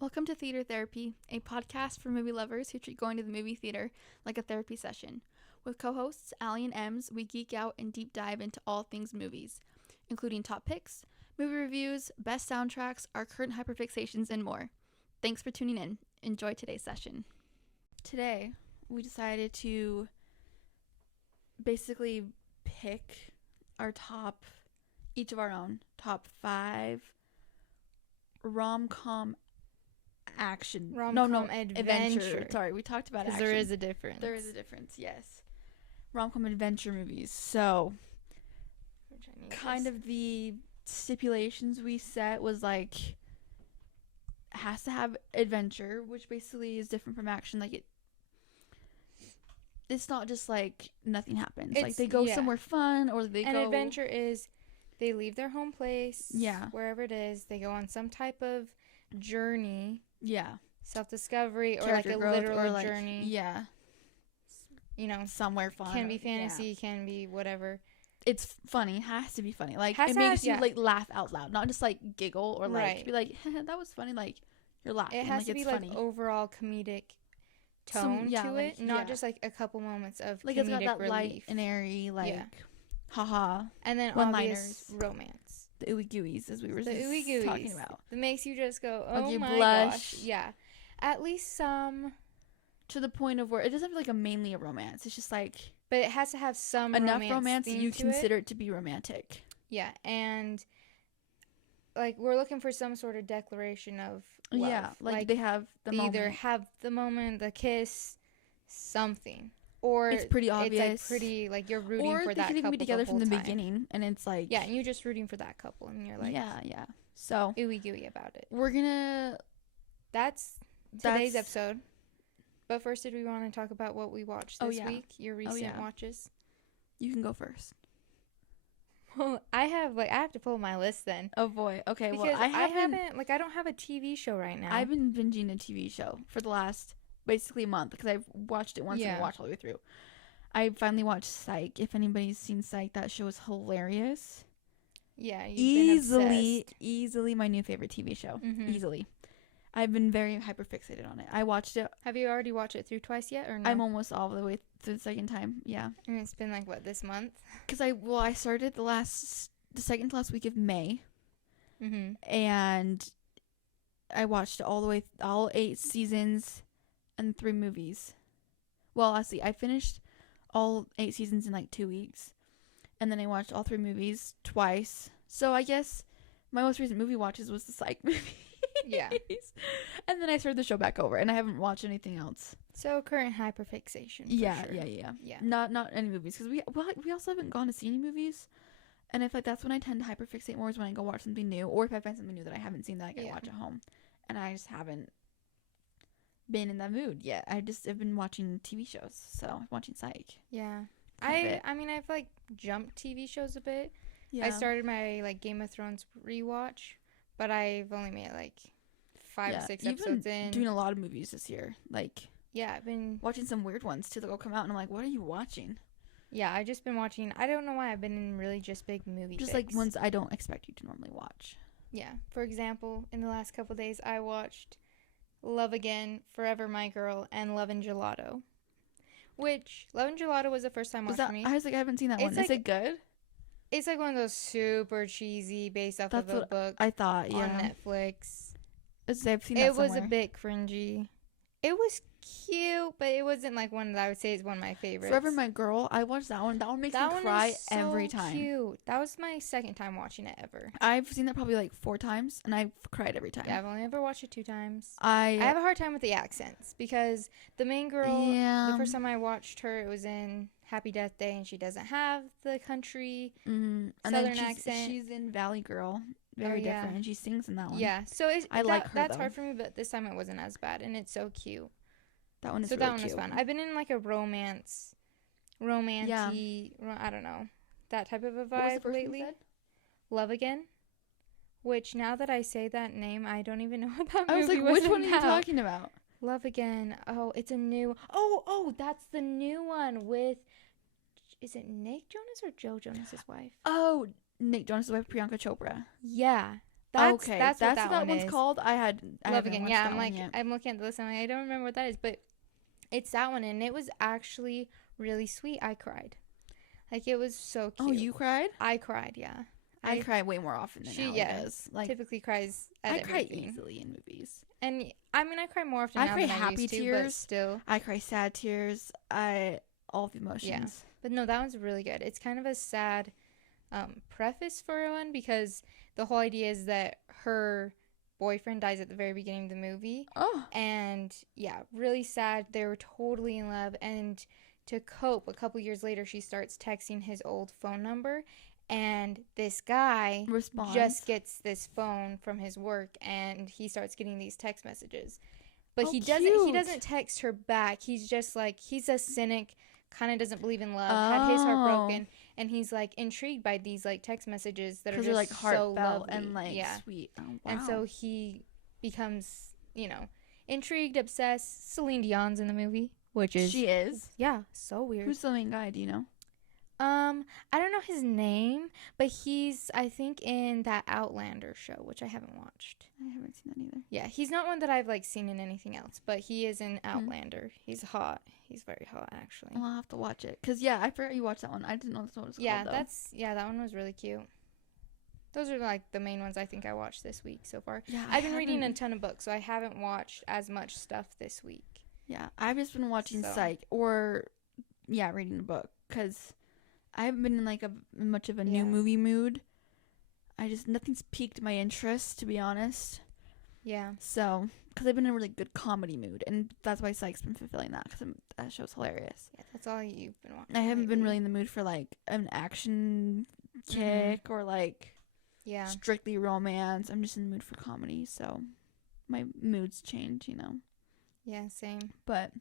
Welcome to Theater Therapy, a podcast for movie lovers who treat going to the movie theater like a therapy session. With co-hosts Aly and Ems, we geek out and deep dive into all things movies, including top picks, movie reviews, best soundtracks, our current hyperfixations, and more. Thanks for tuning in. Enjoy today's session. Today, we decided to basically pick our each of our own top 5 rom-com action. Rom-com adventure. Sorry, we talked about action. There is a difference. There is a difference, yes. Rom-com adventure movies. So, kind of the stipulations we set was like, has to have adventure, which basically is different from action. Like, it's not just like nothing happens. Like, they go somewhere fun, or they go... An adventure is they leave their home place, wherever it is. They go on some type of journey. Yeah. Self-discovery, or character like a growth, literal or like, journey. Yeah. You know, somewhere fun. Can be fantasy, can be whatever. It's funny. Has to be funny. Like, it makes you like laugh out loud, not just like giggle or like be like, that was funny. Like, you're laughing. It has to it's be funny. Like overall comedic tone to it, not just like a couple moments of like comedic it's got that relief. Light and airy, like haha, and then obvious romance. The ooey gooeys, as we were just talking about. That makes you just go, oh you my blush. Gosh. Yeah. At least some. To the point of where it doesn't feel like mainly a romance. It's just like. But it has to have some enough romance that you consider it to be romantic. Yeah. And like we're looking for some sort of declaration of love. Yeah. Like they have the moment. Either have the moment, the kiss, something. Or it's pretty obvious. It's like pretty, like you're rooting for that couple. Or they could even be together from the beginning, and it's like. Yeah, and you're just rooting for that couple, and you're like. Yeah. So. Ooey gooey about it. We're gonna. That's today's episode. But first, did we want to talk about what we watched this week? Your recent watches? You can go first. Well, I have to pull my list then. Oh boy. Okay. Because I don't have a TV show right now. I've been binging a TV show for the last basically month because I've watched it once and I watched all the way through. I finally watched Psych. If anybody's seen Psych, that show is hilarious. Yeah, you've been easily my new favorite TV show. Mm-hmm. Easily. I've been very hyperfixated on it. I watched it. Have you already watched it through twice yet, or no? I'm almost all the way through the second time. Yeah. And it's been like what, this month? Because I started the second to last week of May. Mm-hmm. And I watched all 8 seasons and 3 movies. Well, I finished all 8 seasons in like 2 weeks, and then I watched all 3 movies twice. So I guess my most recent movie watches was the Psych movie. Yeah. And then I started the show back over, and I haven't watched anything else. So current hyperfixation. Yeah. Not any movies, because we also haven't gone to see any movies, and I feel like that's when I tend to hyperfixate more, is when I go watch something new, or if I find something new that I haven't seen that I can watch at home, and I just haven't been in that mood yet. I've been watching TV shows, so I'm watching Psych. Yeah. I mean I've like jumped TV shows a bit. Yeah. I started my like Game of Thrones rewatch, but I've only made like 5 or 6 episodes in. Doing a lot of movies this year. Like, yeah, I've been watching some weird ones too that will come out, and I'm like, what are you watching? Yeah, I've just been watching. I don't know why I've been in really just big movie just like ones I don't expect you to normally watch. Yeah. For example, in the last couple days, I watched Love Again, Forever My Girl, and Love and Gelato. Which Love and Gelato was the first time watching for me. I was like, I haven't seen that one. Is it good? It's like one of those super cheesy, based off of a book. I thought, on Netflix. I've seen that It was a bit cringy. It was cute, but it wasn't like one that I would say is one of my favorites. Forever My Girl, I watched that one. That one makes me cry every time. Cute. That was my second time watching it ever. I've seen that probably like 4 times, and I've cried every time. Yeah, I've only ever watched it 2 times. I have a hard time with the accents, because the main girl, the first time I watched her, it was in Happy Death Day, and she doesn't have the country southern accent. She's in Valley Girl. Very different, and she sings in that one. Yeah, so I like her. That's hard for me, but this time it wasn't as bad, and it's so cute. That one is really cute. Was fun. I've been in like a romancy, I don't know, that type of a vibe lately. Love Again, which now that I say that name, I don't even know what that movie was. I was like, which one are you talking about? Love Again. Oh, it's a new. Oh, that's the new one with. Is it Nick Jonas or Joe Jonas's wife? Oh, Nick Jonas' wife, Priyanka Chopra. Yeah. That's what that one's is. called. I Love Again. Yeah, I'm looking at the list and I don't remember what that is, but it's that one, and it was actually really sweet. I cried. Like, it was so cute. Oh, you cried? I cried, yeah. I cry way more often than Aly does. Like, typically cries at I everything. cry easily in movies. And, I mean, I cry more often now than I used to, but still. I cry sad tears. All the emotions. Yeah. But no, that one's really good. It's kind of a sad preface for one, because the whole idea is that her boyfriend dies at the very beginning of the movie. Oh. And, yeah, really sad. They were totally in love. And to cope, a couple years later, she starts texting his old phone number. And this guy just gets this phone from his work, and he starts getting these text messages. But he doesn't text her back. He's just like, he's a cynic, kind of doesn't believe in love, had his heart broken, and he's like intrigued by these like text messages that are just like so lovely and like sweet. Oh, wow. And so he becomes, intrigued, obsessed. Celine Dion's in the movie, she is. Yeah, so weird. Who's the main guy? Do you know? I don't know his name, but he's, I think, in that Outlander show, which I haven't watched. I haven't seen that either. Yeah, he's not one that I've, like, seen in anything else, but he is in Outlander. He's hot. He's very hot, actually. Well, I'll have to watch it. Because, I forgot you watched that one. I didn't know that's what it was called, though. That one was really cute. Those are, like, the main ones I think I watched this week so far. Yeah, I've been reading a ton of books, so I haven't watched as much stuff this week. Yeah, I've just been watching Psych or, reading a book, because I haven't been in like much of a new movie mood. Nothing's piqued my interest, to be honest. Yeah. So, because I've been in a really good comedy mood, and that's why Psych's been fulfilling that, because that show's hilarious. Yeah, that's all you've been watching. I haven't been really in the mood for like an action kick or like strictly romance. I'm just in the mood for comedy, so my moods change, Yeah, same. But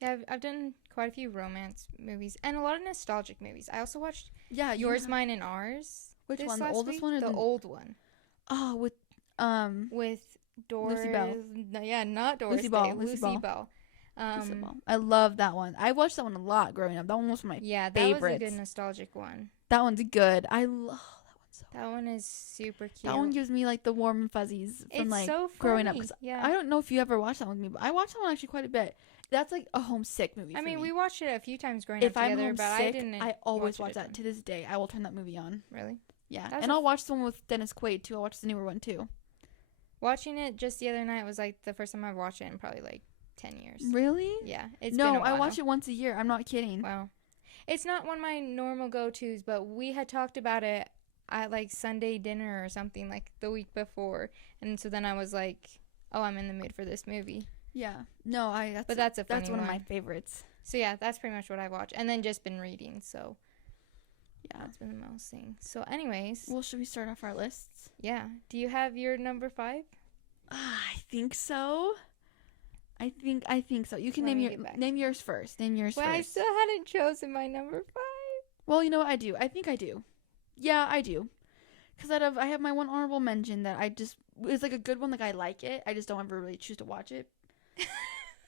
yeah, I've done quite a few romance movies and a lot of nostalgic movies. I also watched Yours, Mine, and Ours. Which one? The oldest one or the old one? Oh, with Doris. Lucy Bell. No, yeah, not Doris. Lucy Bell. Lucy Bell. I love that one. I watched that one a lot growing up. That one was my favorites. That was a good nostalgic one. That one's good. I love that one so much. That one is super cute. That one gives me like the warm and fuzzies from it's like so growing up. I don't know if you ever watched that one with me, but I watched that one actually quite a bit. That's like a homesick movie. I mean, we watched it a few times growing up together, homesick, but I didn't. I always watch that to this day. I will turn that movie on. Really? Yeah, and I'll watch the one with Dennis Quaid too. I'll watch the newer one too. Watching it just the other night was like the first time I've watched it in probably like 10 years. Really? Yeah, it's been a while. I watch it once a year. I'm not kidding. Wow. It's not one of my normal go-tos, but we had talked about it at like Sunday dinner or something like the week before, and so then I was like, "Oh, I'm in the mood for this movie." Yeah. No, that's one of my favorites. So yeah, that's pretty much what I watch, and then just been reading. So yeah, that's been the most thing. So, anyways, well, should we start off our lists? Yeah. Do you have your number 5? I think so. I think so. You can name yours first. Name yours first. I still hadn't chosen my number 5. Well, you know what? I do. I think I do. Yeah, I do. Because I have my one honorable mention that it's like a good one. Like, I like it. I just don't ever really choose to watch it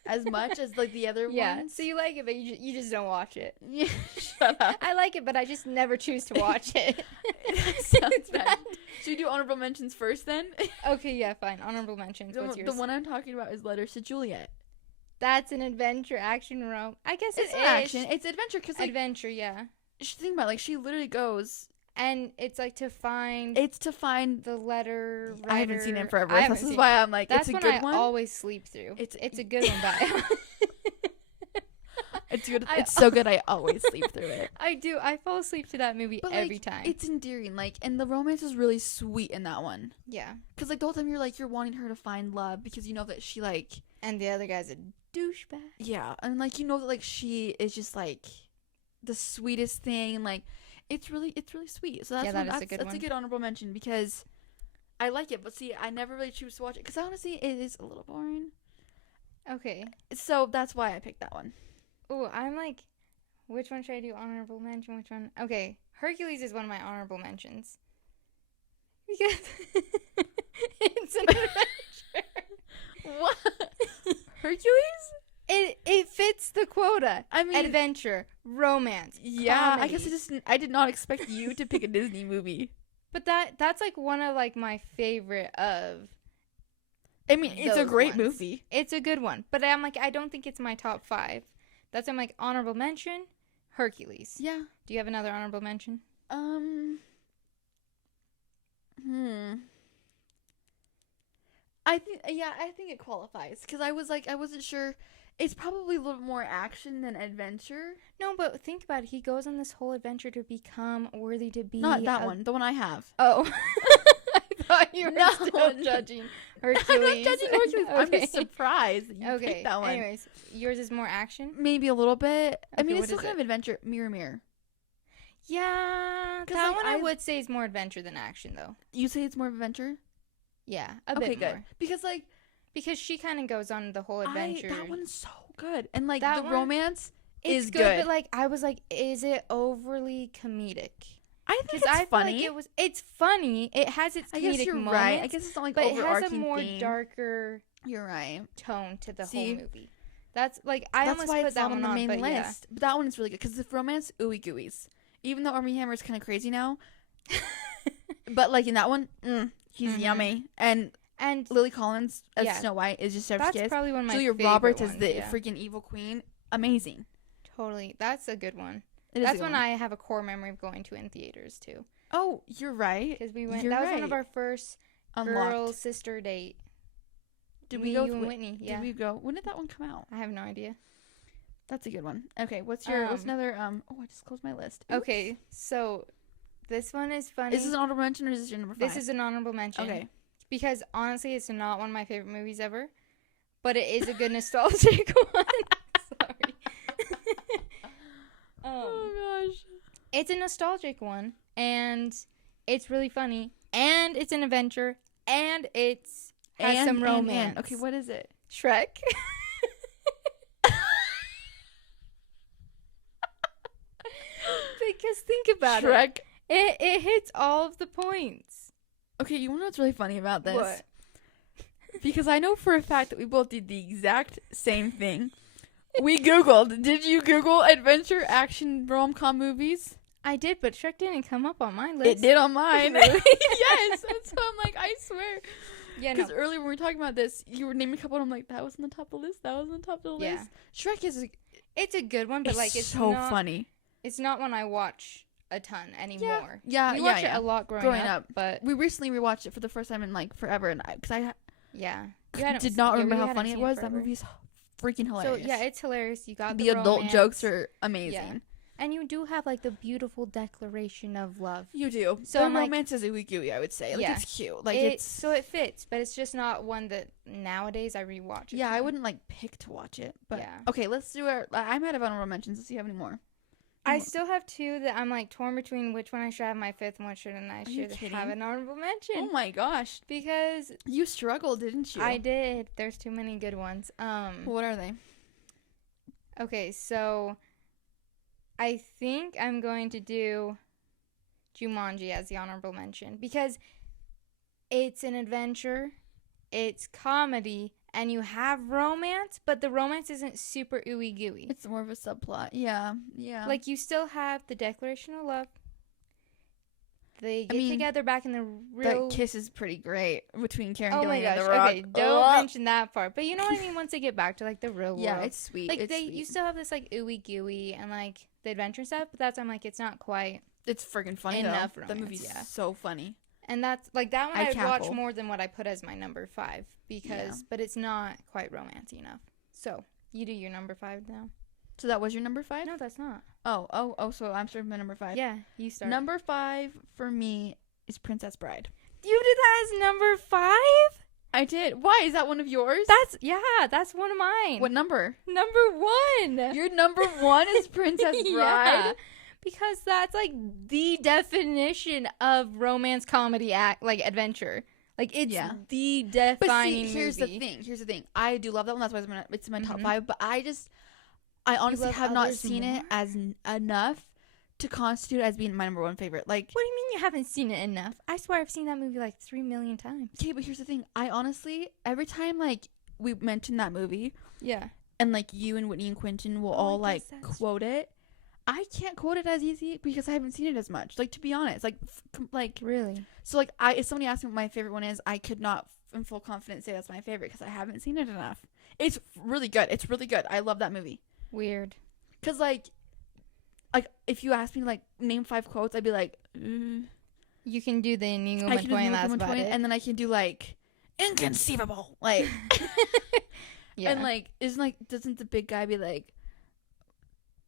as much as like the other ones. Yeah, so you like it, but you just don't watch it. Yeah, shut up. I like it, but I just never choose to watch it. It's bad. Should we do honorable mentions first then? Okay, yeah, fine. Honorable mentions. What's yours? The one I'm talking about is Letters to Juliet. That's an adventure action rom. I guess it's not action. It's adventure because like, adventure, yeah. Think about it, like she literally goes. And it's like to find the letter writer. I haven't seen it forever. This is why I'm like, it's a good one. I always sleep through. It's a good one, but it's good. It's so good. I always sleep through it. I do. I fall asleep to that movie every time. It's endearing, like, and the romance is really sweet in that one. Yeah. Because like the whole time you're wanting her to find love because you know that she like. And the other guy's a douchebag. Yeah, and like you know that like she is just like the sweetest thing, and like. It's really sweet. So that's a good one. That's a good honorable mention because I like it. But see, I never really choose to watch it because honestly, it is a little boring. Okay. So that's why I picked that one. Oh, I'm like, which one should I do? Honorable mention? Which one? Okay, Hercules is one of my honorable mentions because it's an adventure. What? Hercules? It fits the quota. I mean, adventure, romance, yeah. comedies. I guess I did not expect you to pick a Disney movie. But that's like one of like my favorite of. I mean, it's a great movie. It's a good one, but I'm like, I don't think it's my top 5. That's I'm like honorable mention, Hercules. Yeah. Do you have another honorable mention? I think it qualifies because I wasn't sure. It's probably a little more action than adventure. No, but think about it. He goes on this whole adventure to become worthy to be. Not that one. The one I have. Oh. I thought you were still judging Hercules. I'm not judging Hercules. Okay. I'm just surprised that you picked that one. Anyways, yours is more action? Maybe a little bit. Okay, I mean, it's still kind of adventure. Mirror, Mirror. Yeah. That one I would say is more adventure than action, though. You say it's more adventure? Yeah, a bit good. more. Because she kind of goes on the whole adventure. That one's so good. And, like, that the romance is good. But, like, I was like, is it overly comedic? I think it's funny. Like it's funny. It has its comedic moments. Right. I guess it's not like but overarching it has a more theme. Darker You're right. tone to the whole movie. That's like I almost why put it's that not one on the main list. Yeah. But that one is really good because the romance ooey gooeys. Even though Armie Hammer is kind of crazy now, but like in that one, he's yummy. And Lily Collins as Snow White is just chef's kiss. That's probably one of my Julia favorite Roberts ones, as the freaking evil queen. Amazing. Totally. That's a good one. That's one I have a core memory of going to in theaters too. Oh, you're right. Because we went. That was one of our first girl sister date. Did we go? You and Whitney. Yeah. Did we go? When did that one come out? I have no idea. That's a good one. Okay, what's another? Oh, I just closed my list. Oops. Okay, so this one is funny. Is this an honorable mention or is this your number 5? This is an honorable mention. Okay. Because honestly, it's not one of my favorite movies ever, but it is a good nostalgic one. Sorry. Oh gosh. It's a nostalgic one, and it's really funny, and it's an adventure, and has some romance. Okay, what is it? Shrek. Because think about Shrek. It hits all of the points. Okay, you know what's really funny about this? What? Because I know for a fact that we both did the exact same thing. We Googled. Did you Google adventure action rom-com movies? I did, but Shrek didn't come up on my list. It did on mine. Yes. That's so I'm like, I swear. Yeah, because earlier when we were talking about this, you were naming a couple, and I'm like, that was on the top of the list. That was on the top of the list. Shrek is it's a good one, but it's so funny. It's not one I watch a ton anymore. Yeah, we watch it a lot growing up, but we recently rewatched it for the first time in like forever, and I did not remember how funny it was. That movie's freaking hilarious. So it's hilarious. You got the adult jokes are amazing. Yeah. And you do have like the beautiful declaration of love. You do. So the romance is ooey gooey, I would say. Like it's cute. Like so it fits, but it's just not one that nowadays I rewatch. Yeah, I wouldn't like pick to watch it. But okay, let's do our. I might have honorable mentions. Let's see if you have any more. I still have 2 that I'm like torn between which one I should have my 5th and which one I should have an honorable mention. Oh my gosh. Because you struggled, didn't you? I did. There's too many good ones. What are they? Okay, so I think I'm going to do Jumanji as the honorable mention because it's an adventure, it's comedy, and you have romance, but the romance isn't super ooey gooey. It's more of a subplot. Yeah. Like you still have the declaration of love. They get together back in the real. That kiss is pretty great between Karen Gillan and The Rock. Okay, don't mention that part. But you know what I mean. Once they get back to like the real world, it's sweet. Like you still have this like ooey gooey and like the adventure stuff, but I'm like it's not quite. It's friggin' funny enough. Romance, the movie's so funny. And that's like that one I'd watch more than what I put as my number 5 because, but it's not quite romancy enough. So you do your number 5 now. So that was your number 5? No, that's not. Oh. So I'm starting my number 5. Yeah, you start. Number 5 for me is Princess Bride. You did that as number 5? I did. Why is that one of yours? That's one of mine. What number? Number 1. Your number 1 is Princess Bride. Yeah. Because that's like the definition of romance comedy adventure. Like it's the defining movie. Here's the thing. I do love that one. That's why it's in my top 5. But I honestly have not seen it as enough to constitute as being my number 1 favorite. Like, what do you mean you haven't seen it enough? I swear I've seen that movie like 3 million times. Okay, but here's the thing. I honestly, every time like we mention that movie, yeah, and like you and Whitney and Quentin will all like quote it. I can't quote it as easy because I haven't seen it as much. Like, to be honest, like really. So like, if somebody asked me what my favorite one is, I could not in full confidence say that's my favorite because I haven't seen it enough. It's really good. It's really good. I love that movie. Weird. Cause like if you ask me like name 5 quotes, I'd be like, You can do the Inigo Montoya, and that's about it. And then I can do like inconceivable, like, yeah. And like, doesn't the big guy be like,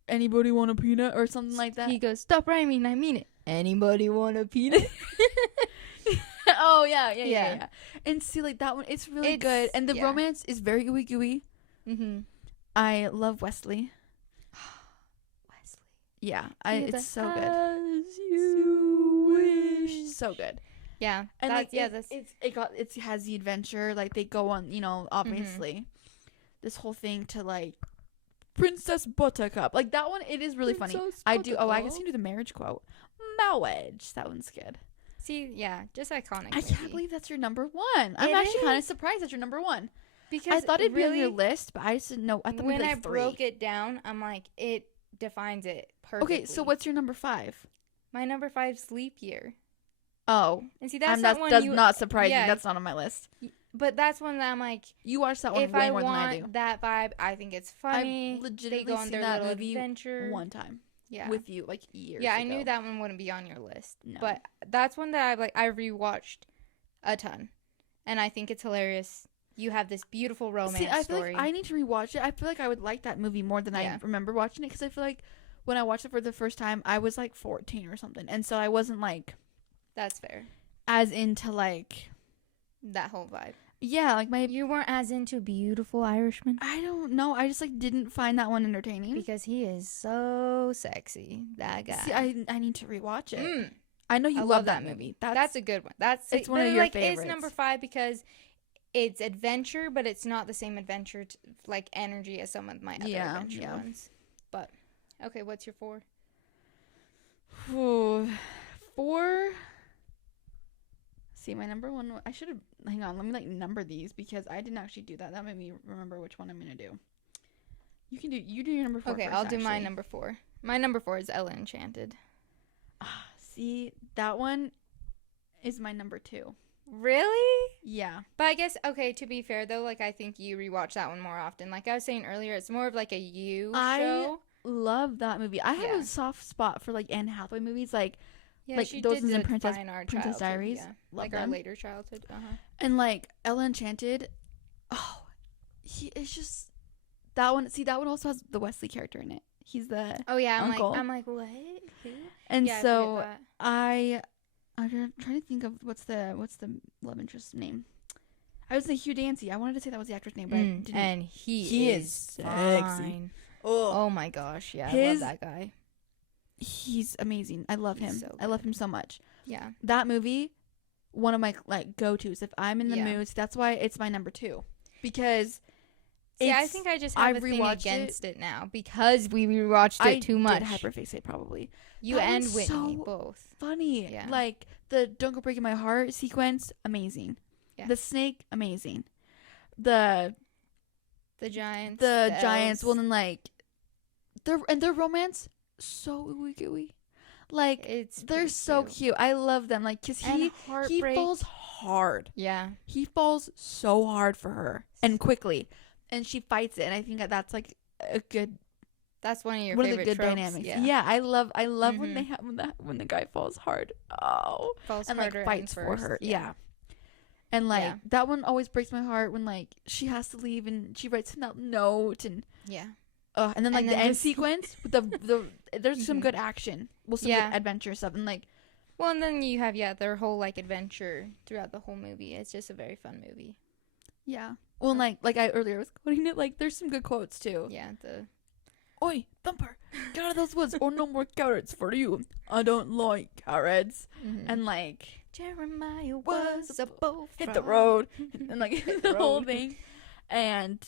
anybody want a peanut or something like that? He goes, stop rhyming, I mean it. Anybody want a peanut? Oh yeah. And see, like, that one, it's really good, and the romance is very ooey gooey. Mm-hmm. I love Wesley. Yeah, it's so good. As you wish. So good. Yeah, and it has the adventure. Like, they go on, obviously, this whole thing to like Princess Buttercup. Like, that one, it is really funny. I guess you can do the marriage quote. Marriage. That one's good. See, yeah, just iconic. I can't believe that's your number 1. I'm actually kind of surprised that's your number 1. Because I thought it'd be on your list, but I just didn't know. I thought when like I 3. broke it down, I'm like, it defines it perfectly. Okay, so what's your number 5? My number 5's Leap Year. Oh, and see, that does not surprise me. That's not on my list. But that's one that I'm like, you watch that one way more than I do. If I want that vibe, I think it's funny. I've legitimately they go on their little adventure one time. Yeah, with you, like, years ago. I knew that one wouldn't be on your list. No. But that's one that I rewatched a ton, and I think it's hilarious. You have this beautiful romance I feel story. Like I need to rewatch it. I feel like I would like that movie more than I remember watching it, because I feel like when I watched it for the first time, I was like 14 or something, and so I wasn't like. That's fair. As into like that whole vibe. Yeah, like you weren't as into Beautiful Irishman? I don't know. I just like didn't find that one entertaining because he is so sexy. That guy. See, I need to rewatch it. I know you love that movie. That's a good one. It's one of your favorites. It's number 5 because it's adventure, but it's not the same adventure like energy as some of my other adventure ones. But okay, what's your 4? 4. See, my number 1. I should have. Hang on. Let me like number these because I didn't actually do that. That made me remember which one I'm gonna do. You do your number 4. Okay, first, I'll do my number 4. My number 4 is Ella Enchanted. See, that one is my number 2. Really? Yeah. But I guess, okay, to be fair though, like, I think you rewatch that one more often. Like I was saying earlier, it's more of like a show. I love that movie. I have a soft spot for like Anne Hathaway movies, like those in Princess Diaries. Yeah. Love like them. Our later childhood. And like Ella Enchanted, it's just that one. See, that one also has the Wesley character in it. He's the uncle. I'm like what? Who? And so I'm trying to think of what's the love interest name. I was saying Hugh Dancy. I wanted to say that was the actor's name, but I didn't. And he is sexy. Oh my gosh, yeah, I love that guy. He's amazing. I love him. I love him so much. Yeah. That movie, one of my like go-tos. If I'm in the mood, that's why it's my number 2. Because I think I just have a thing against it now because we rewatched it too much. I did hyperfixate probably. You and Whitney both. Funny. Yeah. Like the "Don't Go Breaking My Heart" sequence, amazing. Yeah. The snake, amazing. The giants. The giants. Well, then like their romance, so ooey gooey. Like they're so cute. I love them. Like, cause he falls hard. Yeah. He falls so hard for her and quickly, and she fights it. And I think that's like a good. That's one of your favorite of the good tropes. dynamics. Yeah, I love when they have when the guy falls hard. Falls and harder like fights and for her. Yeah. And like that one always breaks my heart when like she has to leave and she writes that note and and then like the end sequence with the there's some good action. Well, some good adventure stuff and like. Well, and then you have their whole like adventure throughout the whole movie. It's just a very fun movie. Yeah. Well, and, like I earlier was quoting it. Like there's some good quotes too. Yeah. Oi, Thumper, get out of those woods or no more carrots for you. I don't like carrots. And like Jeremiah was a bull. Hit the road and like the whole thing. And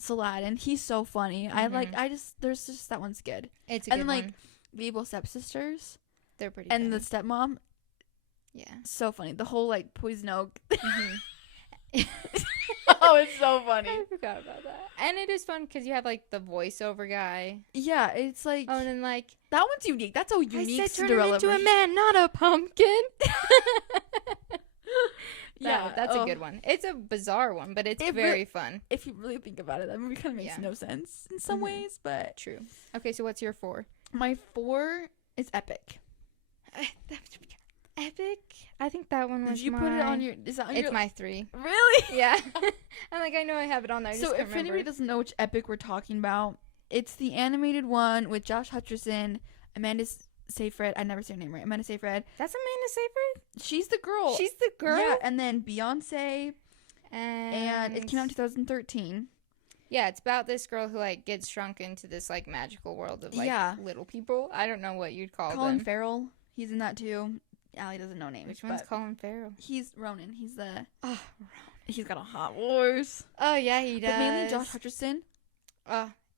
Saladin, he's so funny. There's just that one's good. It's a good one. And like the evil stepsisters. They're pretty and funny. The stepmom. Yeah. So funny. The whole like poison oak. Oh, it's so funny. I forgot about that. And it is fun because you have like the voiceover guy. Yeah, it's like. Oh, and then like that one's unique. That's a unique I said Cinderella turn him into a man, not a pumpkin. Yeah, that's a good one. It's a bizarre one, but it's very fun. If you really think about it, that movie kind of makes no sense in some ways, but true. Okay, so what's your 4? My 4 is Epic. Epic? I think that one was. Did you put it on your? Is that on it's my 3. Really? Yeah. I'm like, I know I have it on there. So if anybody doesn't know which Epic we're talking about, it's the animated one with Josh Hutcherson, Amanda Seyfried. I never say her name right. Amanda Seyfried. That's Amanda Seyfried? She's the girl. She's the girl? Yeah, and then Beyonce. And it came out in 2013. Yeah, it's about this girl who, like, gets shrunk into this, like, magical world of, like, little people. I don't know what you'd call them. Colin Farrell. He's in that, too. Aly doesn't know names. Which one's Colin Farrell? He's Ronan. He's the... Ronan. He's got a hot voice. Oh, yeah, he does. But mainly Josh Hutcherson.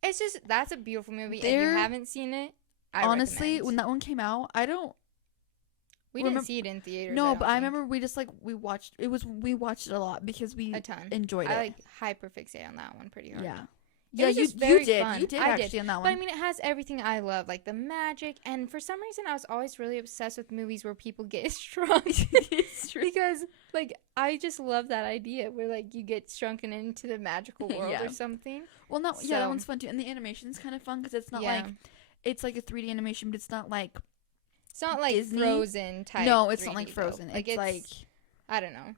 It's just... That's a beautiful movie. If you haven't seen it, I honestly, recommend. when that one came out, We didn't see it in theaters. No, but I remember we just, like, we watched it a lot because we enjoyed it. I, like, hyperfixate on that one pretty hard. Yeah. Yeah, you did. Fun. You did actually on that one. But I mean, it has everything I love, like the magic. And for some reason, I was always really obsessed with movies where people get shrunk. It's true. Because, like, I just love that idea where, like, you get shrunken into the magical world or something. Well, that one's fun too. And the animation's kind of fun because it's not like, it's like a 3D animation, but it's not like Disney. Frozen type. No, it's not like Frozen. Like, it's like, I don't know.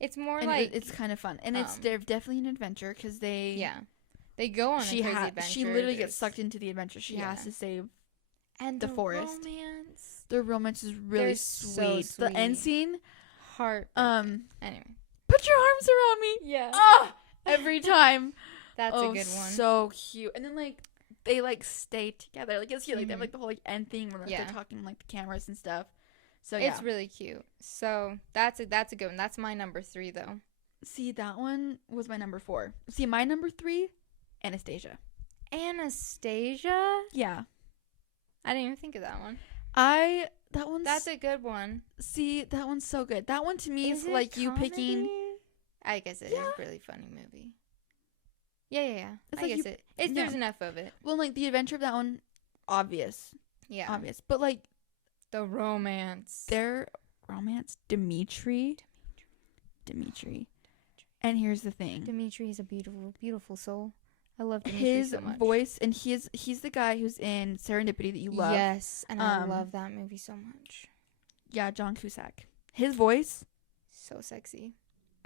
It's more and like. It's kind of fun. And they're definitely an adventure because they. Yeah. They go on a crazy adventure. She literally gets sucked into the adventure. She has to save the forest. The romance is really sweet. So the end scene. Anyway. Put your arms around me. Yeah. Every time. That's a good one. So cute. And then like they like stay together. Like it's cute. Like they have like the whole like end thing where they're talking like the cameras and stuff. So yeah. It's really cute. So that's a good one. That's my number 3 though. See, that one was my number 4. See, my number 3. Anastasia. Yeah. I didn't even think of that one. That's a good one. See, that one's so good. That one to me is like you picking. I guess it is a really funny movie. Yeah. I guess there's enough of it. Well, like the adventure of that one, obvious. Yeah. Obvious. But like the romance. Their romance, Dimitri. And here's the thing. Dimitri is a beautiful, beautiful soul. I love Dimitri so much. His voice, and he's the guy who's in Serendipity that you love. Yes, and I love that movie so much. Yeah, John Cusack. His voice, so sexy,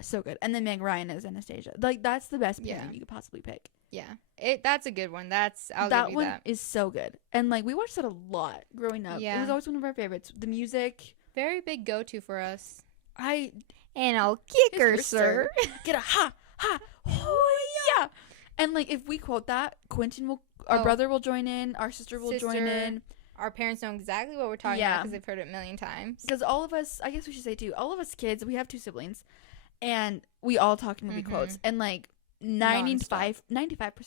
so good. And then Meg Ryan as Anastasia. Like that's the best pairing you could possibly pick. Yeah, that's a good one. I'll give you that. That one is so good, and like we watched that a lot growing up. Yeah, it was always one of our favorites. The music, very big go-to for us. And I'll kick her, sir. Get a ha, oh yeah. And, like, if we quote that, our brother will join in, our sister will join in. Our parents know exactly what we're talking about because they've heard it a million times. Because all of us, I guess we should say, too, all of us kids, we have 2 siblings, and we all talk movie quotes. And, like, 95%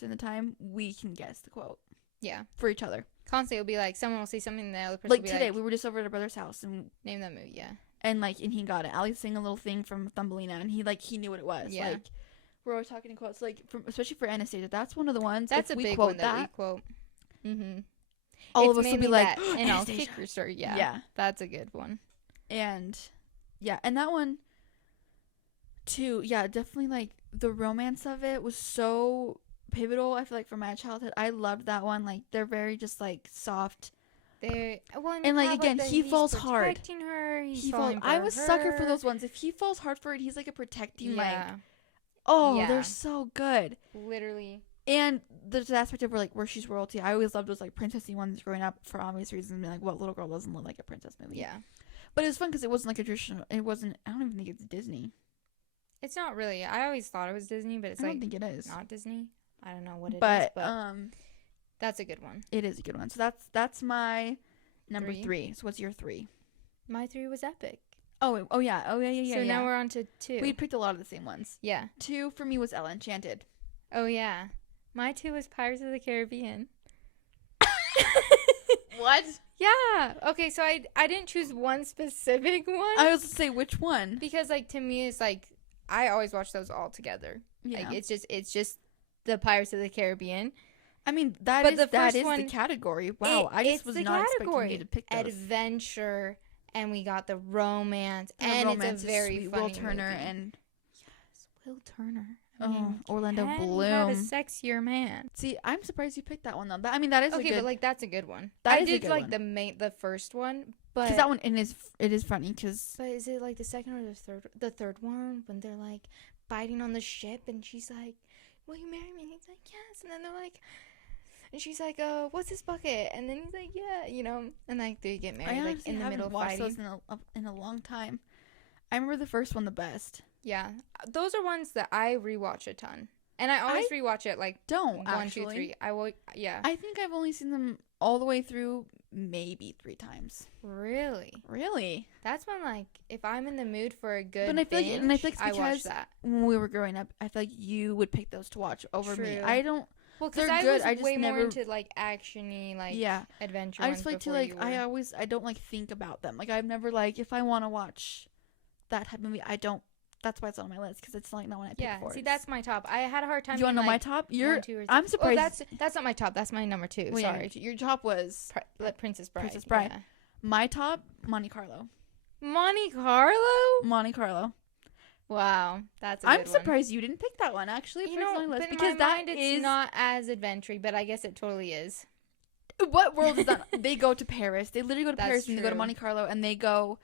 of the time, we can guess the quote. Yeah. For each other. Constantly, it'll be like, someone will say something, and the other person will be today, we were just over at our brother's house. And name that movie, yeah. And, like, and he got it. Aly sang a little thing from Thumbelina, and he knew what it was. Yeah. Like, we're always talking in quotes, like, especially for Anastasia. That's one of the ones. That's a big one that we quote. Mm-hmm. All of us will be like, and I'll kick your sir. Yeah. That's a good one. And, yeah. And that one, too, yeah, definitely, like, the romance of it was so pivotal, I feel like, for my childhood. I loved that one. Like, they're very just, like, soft. And like again, he falls hard. Her, I was sucker for those ones. If he falls hard for it, he's like a protecting they're so good. Literally. And there's the aspect of where she's royalty. I always loved those like princessy ones growing up for obvious reasons. Being like, what little girl doesn't look like a princess movie? Yeah. But it was fun because it wasn't like a traditional. It wasn't. I don't even think it's Disney. It's not really. I always thought it was Disney, but it's I don't think it is. Not Disney. I don't know what it is. But that's a good one. It is a good one. So that's my number 3. So what's your 3? My 3 was Epic. Oh yeah. So now we're on to 2. We picked a lot of the same ones. Yeah. 2 for me was Ella Enchanted. Oh yeah. My 2 was Pirates of the Caribbean. What? Yeah. Okay, so I didn't choose one specific one. I was to say which one. Because like to me it's like I always watch those all together. Yeah. Like, it's just the Pirates of the Caribbean. I mean, that is the category. Wow, I just was not expecting you to pick those. Adventure, and we got the romance, and it's a very funny Will Turner movie. And Will Turner. I mean, Orlando Bloom. Had a sexier man. See, I'm surprised you picked that one though. That is okay, but like that's a good one. I did like the first one, but because that one it is funny because. But is it like the second or the third? The third one when they're like fighting on the ship, and she's like, "Will you marry me?" And he's like, "Yes," and then they're like. And she's like, what's this bucket? And then he's like, yeah, you know. And like they get married like in the middle of fighting. I haven't watched those in a long time. I remember the first one the best. Yeah, those are ones that I rewatch a ton, and I always rewatch it like don't 1, 2, 3. I will. Yeah. I think I've only seen them all the way through maybe 3 times. Really? That's when like if I'm in the mood for a good binge, I watch that. When we were growing up, I feel like you would pick those to watch over me. I don't. Well, because I was way more into like action-y, like adventure. I just like to like I don't like think about them. Like I've never like if I want to watch that type of movie, I don't. That's why it's on my list because it's like not one I pick for. See, that's my top. I had a hard time. You want to know my top? I'm surprised. That's not my top. That's my number 2. Wait, sorry, your top was Princess Bride. Princess Bride. Yeah. My top, Monte Carlo. Monte Carlo. Monte Carlo. Wow, that's a good one. I'm surprised you didn't pick that one, actually. You know, but in my mind, it's not as adventure, but I guess it totally is. What world is that? They go to Paris. They literally go to Paris and they go to Monte Carlo and they go...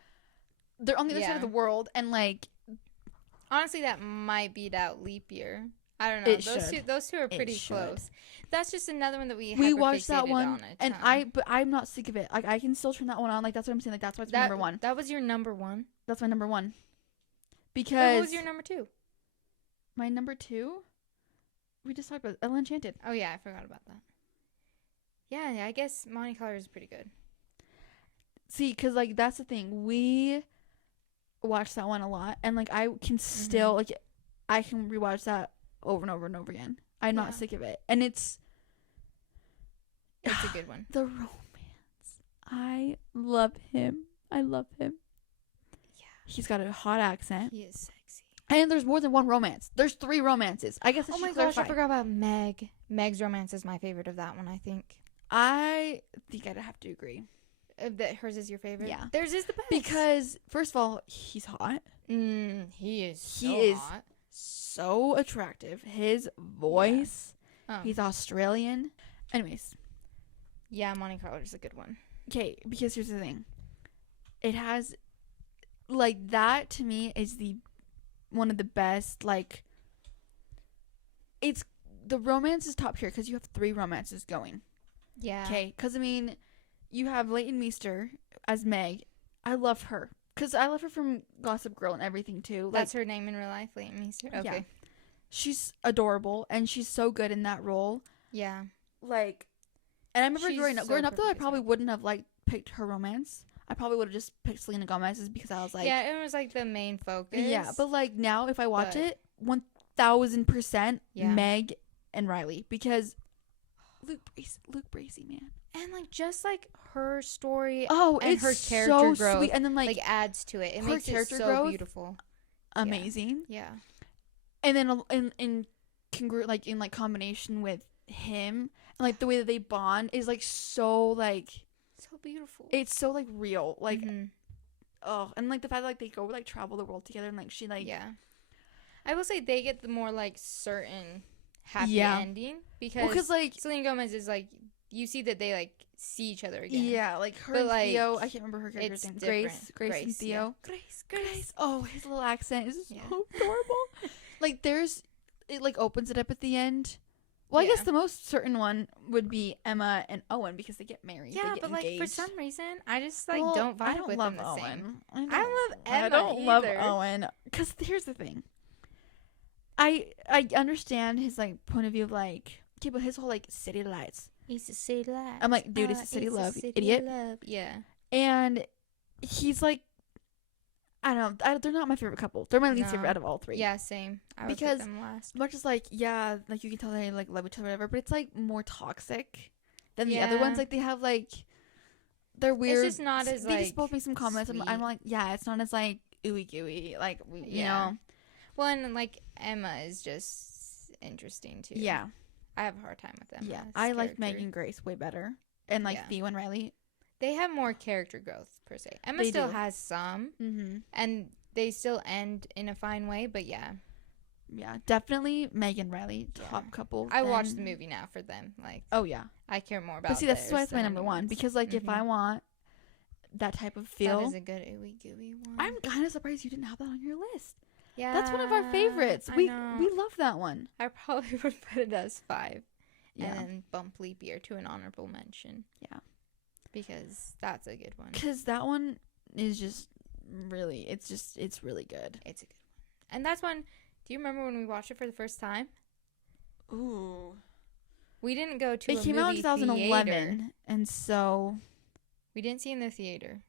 They're on the other side of the world and, like... Honestly, that might beat out Leap Year. I don't know. Those two are pretty close. That's just another one that we watched that one, and I'm not sick of it. Like, I can still turn that one on. Like, that's what I'm saying. Like, that's why it's my number 1. That was your number 1? That's my number 1. Because... What was your number 2? My number 2? We just talked about Ella Enchanted. Oh, yeah. I forgot about that. Yeah, I guess Monte Carlo is pretty good. See, because, like, that's the thing. We watched that one a lot. And, like, I can still, like, I can rewatch that over and over and over again. I'm not sick of it. And it's a good one. The romance. I love him. He's got a hot accent. He is sexy. And there's more than one romance. There's 3 romances. I guess I should clarify. I forgot about Meg. Meg's romance is my favorite of that one, I think. I think I'd have to agree. That hers is your favorite? Yeah. Theirs is the best. Because, first of all, he's hot. He is hot. So attractive. His voice. Yeah. He's Australian. Anyways. Yeah, Monte Carlo is a good one. Okay, because here's the thing. It has... Like, that, to me, is one of the best, like... It's... The romance is top tier, because you have 3 romances going. Yeah. Okay, because, I mean, you have Leighton Meester as Meg. I love her. Because I love her from Gossip Girl and everything, too. That's her name in real life, Leighton Meester? Okay. Yeah. She's adorable, and she's so good in that role. Yeah. Like... And I remember growing up, though, I probably wouldn't have, like, picked her romance. I probably would have just picked Selena Gomez's because I was like... Yeah, it was, like, the main focus. Yeah, but, like, now, if I watch it, 1,000% Meg and Riley. Because Luke Bracey, man. And, like, just, like, her story and it's her character so growth, sweet. And then, like adds to it. It makes it so growth, beautiful. Amazing. Yeah. And then in combination with him... And, like, the way that they bond is, like, so, like... So beautiful. It's so, like, real. Like, and, like, the fact that, like, they go, like, travel the world together and, like, she, like... Yeah. I will say they get the more, like, certain happy ending. Because, like... Selena Gomez is, like... You see that they, like, see each other again. Yeah, like, her and Theo... I can't remember her character's name. Grace and Theo. Yeah. Grace. Oh, his little accent is so adorable. Like, it, like, opens it up at the end... Well, I guess the most certain one would be Emma and Owen because they get married. Yeah, but engaged. Like for some reason, I just like don't vibe with them the same. I don't love Emma. I don't love Owen because here's the thing. I understand his like point of view of like okay, but his whole like city lights. He's a city light. I'm like, dude, it's a city love, idiot. Yeah. And he's like. I don't know. They're not my favorite couple. They're my least favorite out of all 3. Yeah, same. I would because put them last. Much as like, yeah, like you can tell they like love each other, whatever. But it's like more toxic than the other ones. Like they have like, they're weird. It's just not as they just both make some comments. I'm like, yeah, it's not as like ooey gooey. Like you know. Well, and like Emma is just interesting too. Yeah. I have a hard time with them. Yeah. I like Meg and Grace way better. And like Theo and Riley. They have more character growth per se. Emma still has some. Mm-hmm. And they still end in a fine way, but yeah. Yeah, definitely Meg and Riley, top couple. I watched the movie now for them. Like, oh yeah, I care more about. But see, that's why it's my number one, because like if I want that type of feel, that is a good ooey gooey one. I'm kind of surprised you didn't have that on your list. Yeah, that's one of our favorites. We love that one. I probably would put it as 5, and then bump Leap Year to an honorable mention. Yeah, because that's a good one. Because that one is just really, it's really good. It's a good one, and that's one. Do you remember when we watched it for the first time? Ooh. We didn't go to a movie theater. It came out in 2011, and so... We didn't see it in the theater,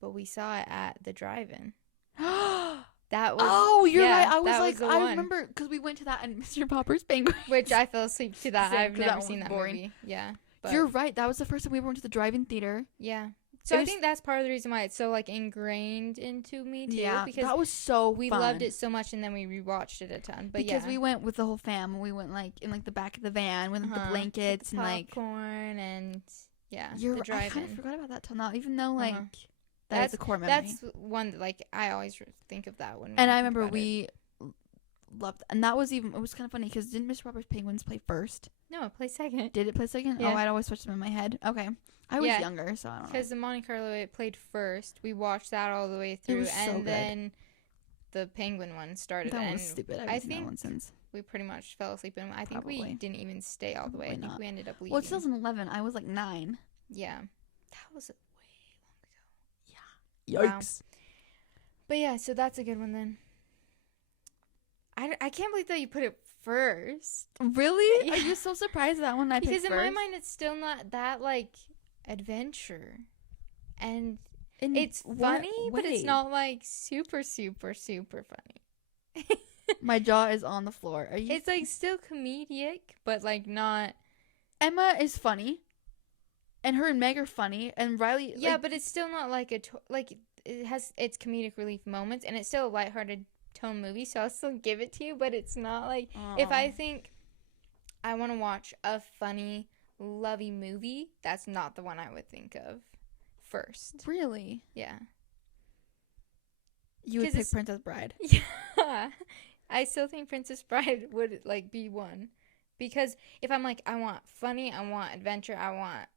but we saw it at the drive-in. That was... Oh, you're right. I was like, I remember, because we went to that and Mr. Popper's Penguin. Which I fell asleep to that. I've never seen that movie. Yeah. But you're right. That was the first time we went to the drive-in theater. Yeah. So I think that's part of the reason why it's so like ingrained into me too. Yeah, because that was so we fun. loved it so much, and then we rewatched it a ton. But because we went with the whole fam, we went like in like the back of the van with the blankets with the and popcorn and the drive-in. I kind of forgot about that till now, even though like that's a core memory. That's one that like I always think of that one. And I remember we loved, and that was even, it was kind of funny because didn't Mr. Robert's Penguins play first? No, it played second. Did it play second? Yeah. Oh, I'd always switch them in my head. Okay. I was younger, so I don't know. Because the Monte Carlo, it played first. We watched that all the way through, and then the Penguin one started. That one was stupid. I think that one since we pretty much fell asleep, and I think we didn't even stay all the way. I think we ended up leaving. Well, it's 2011. I was like 9. Yeah, that was way long ago. Yeah. Yikes. Wow. But yeah, so that's a good one then. I can't believe that you put it first. Really? Yeah. Are you so surprised that one I picked first? Because in my mind, it's still not that like adventure, and it's funny, but it's not like super funny. My jaw is on the floor. It's like still comedic, but like not. Emma is funny, and her and Meg are funny, and Riley. Yeah, like, but it's still not like it has its comedic relief moments, and it's still a lighthearted tone movie, so I'll still give it to you, but it's not like if I think I want to watch a funny, lovey movie, that's not the one I would think of first. Really? Yeah. You would pick Princess Bride. Yeah. I still think Princess Bride would like be one, because if I'm like I want funny, I want adventure, I want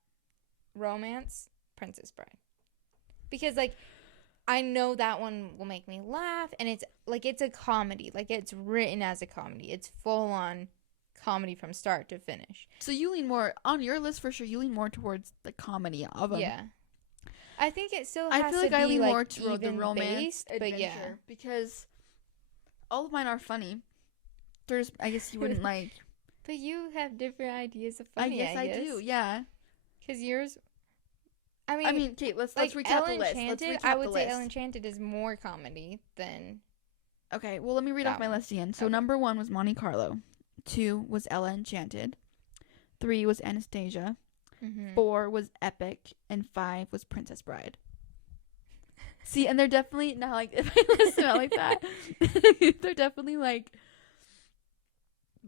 romance, Princess Bride, because like I know that one will make me laugh, and it's a comedy. Like, it's written as a comedy. It's full-on comedy from start to finish. So you lean more, on your list for sure, you lean more towards the comedy of them. Yeah. I think it still has to be, I lean more toward the romance adventure, but yeah. Because all of mine are funny. There's, I guess you wouldn't like... But you have different ideas of funny, I guess. I do, yeah. Because yours... I mean, Kate, let's recap the list. I would say Elle Enchanted is more comedy than... Okay, well, let me read off my list again. So, number 1 was Monte Carlo. 2 was Ella Enchanted. 3 was Anastasia. 4 was Epic. And 5 was Princess Bride. See, and they're definitely, not like, if I listen out like that, they're definitely, like,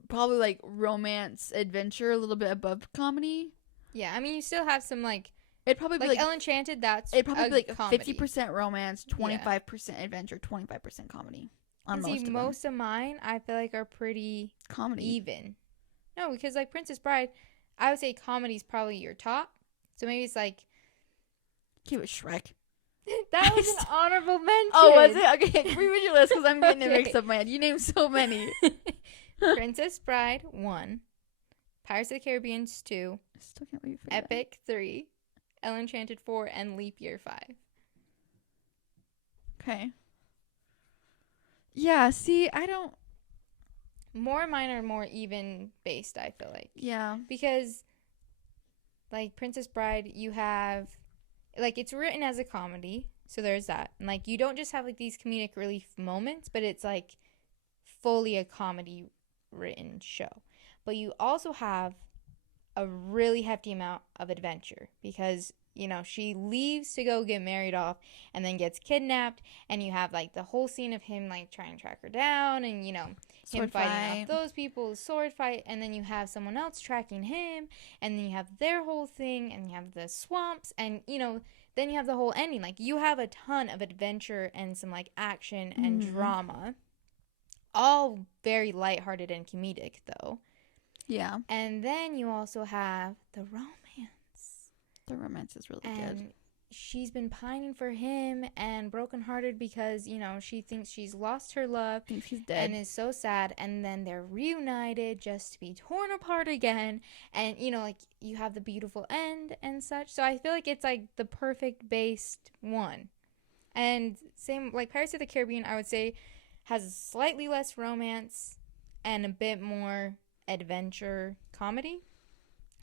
probably, like, romance, adventure, a little bit above comedy. Yeah, I mean, you still have some, like... It'd probably be like Elle Enchanted. It'd probably be like comedy. 50% romance, 25% adventure, 25% comedy. On most of mine, I feel like are pretty comedy even. No, because like Princess Bride, I would say comedy's probably your top. So maybe it's like. Give it Shrek. That was an honorable mention. Oh, was it? Okay, reread your list because I'm getting it mixed up in my head. You named so many. Princess Bride 1, Pirates of the Caribbean 2, I still can't believe Epic 3. Elle Enchanted 4, and Leap Year 5. Okay. Yeah, see, I don't... More of mine are more even-based, I feel like. Yeah. Because, like, Princess Bride, you have... Like, it's written as a comedy, so there's that. And, like, you don't just have, like, these comedic relief moments, but it's, like, fully a comedy-written show. But you also have... a really hefty amount of adventure because, you know, she leaves to go get married off and then gets kidnapped, and you have like the whole scene of him like trying to track her down, and you know him fighting off those people, sword fight, and then you have someone else tracking him, and then you have their whole thing, and you have the swamps, and, you know, then you have the whole ending. Like, you have a ton of adventure and some, like, action and drama. All very lighthearted and comedic, though. Yeah. And then you also have the romance. The romance is really good. She's been pining for him and brokenhearted because, you know, she thinks she's lost her love. Thinks he's dead. And is so sad. And then they're reunited just to be torn apart again. And, you know, like, you have the beautiful end and such. So I feel like it's, like, the perfect based one. And same, like, Pirates of the Caribbean, I would say, has slightly less romance and a bit more adventure comedy.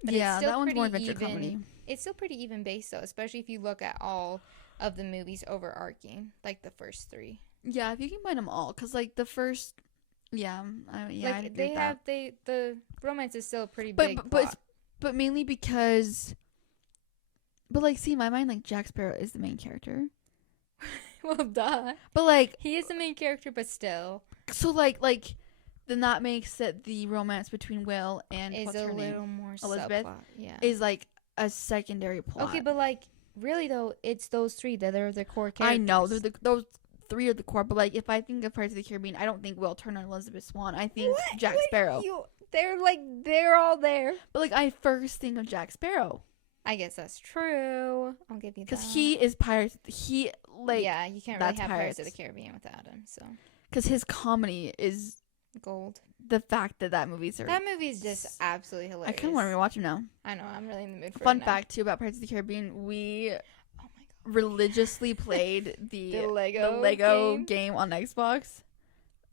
But yeah, that one's more adventure comedy. It's still pretty even based, though, especially if you look at all of the movies overarching, like the first three. Yeah, if you combine them all, because, like, the first, like, the romance is still a pretty big plot. But mainly because, but, like, see, in my mind, like, Jack Sparrow is the main character. Well, duh. But, like, he is the main character, but still. So, like, then that makes that the romance between Will and is a little more Elizabeth subplot. Yeah, is like a secondary plot. Okay, but like really though, it's those three that are the core characters. I know those three are the core, but like if I think of Pirates of the Caribbean, I don't think Will Turner and Elizabeth Swann. I think Jack Sparrow. They're all there. But like I first think of Jack Sparrow. I guess that's true. I'll give you that. Because he is Pirates. Yeah, you can't really have Pirates of the Caribbean without him. So. Because his comedy is gold. The fact that movie's that movie's just absolutely hilarious. I kind of want to rewatch him now. I know. I'm really in the mood for it. Fun fact too about Pirates of the Caribbean: we religiously played the Lego game on Xbox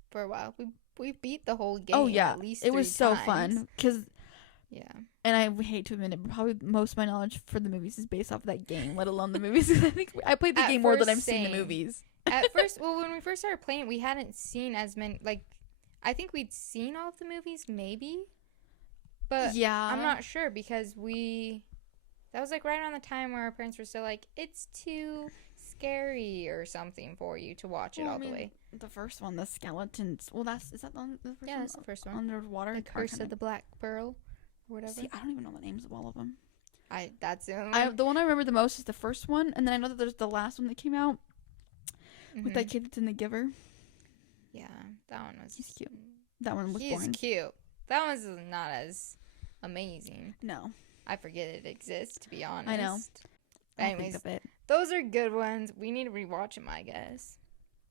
for a while. We beat the whole game. Oh yeah, at least it was so times. fun because. Yeah. And I hate to admit it, but probably most of my knowledge for the movies is based off of that game, let alone the movies. I think I played the game more than I've seen the movies. At first, well, when we first started playing, we hadn't seen as many. Like, I think we'd seen all of the movies, maybe. But yeah, I'm not sure because that was like right around the time where our parents were still like, it's too scary or something for you to watch it all the way. The first one, the skeletons. Well, is that the first one? Yeah, that's the first one. Underwater. The Curse of the Black Pearl. Or whatever. See, I don't even know the names of all of them. That's the only the one I remember the most is the first one, and then I know that there's the last one that came out with that kid that's in The Giver. Yeah, that one was. He's cute. That one was boring. He's cute. That one's not as amazing. No, I forget it exists. To be honest, I know. Anyways, those are good ones. We need to rewatch them, I guess.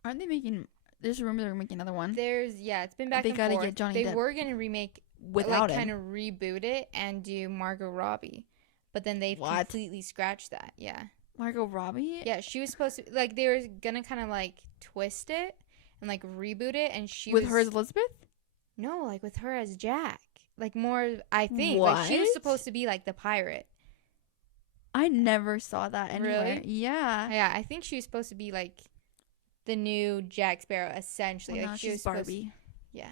Aren't they making? There's a rumor they're making another one. It's been back and forth. They gotta get Johnny Depp. They were gonna remake. Without him. Kind of reboot it and do Margot Robbie. But then they completely scratched that. Yeah. Margot Robbie? Yeah, she was supposed to, like, they were gonna kind of, like, twist it and, like, reboot it. And with her as Elizabeth? No, like, with her as Jack. Like, more, I think. What? Like, she was supposed to be, like, the pirate. I never saw that anywhere. Really? Yeah. Yeah, I think she was supposed to be, like, the new Jack Sparrow, essentially. Well, like, she was Barbie. Yeah.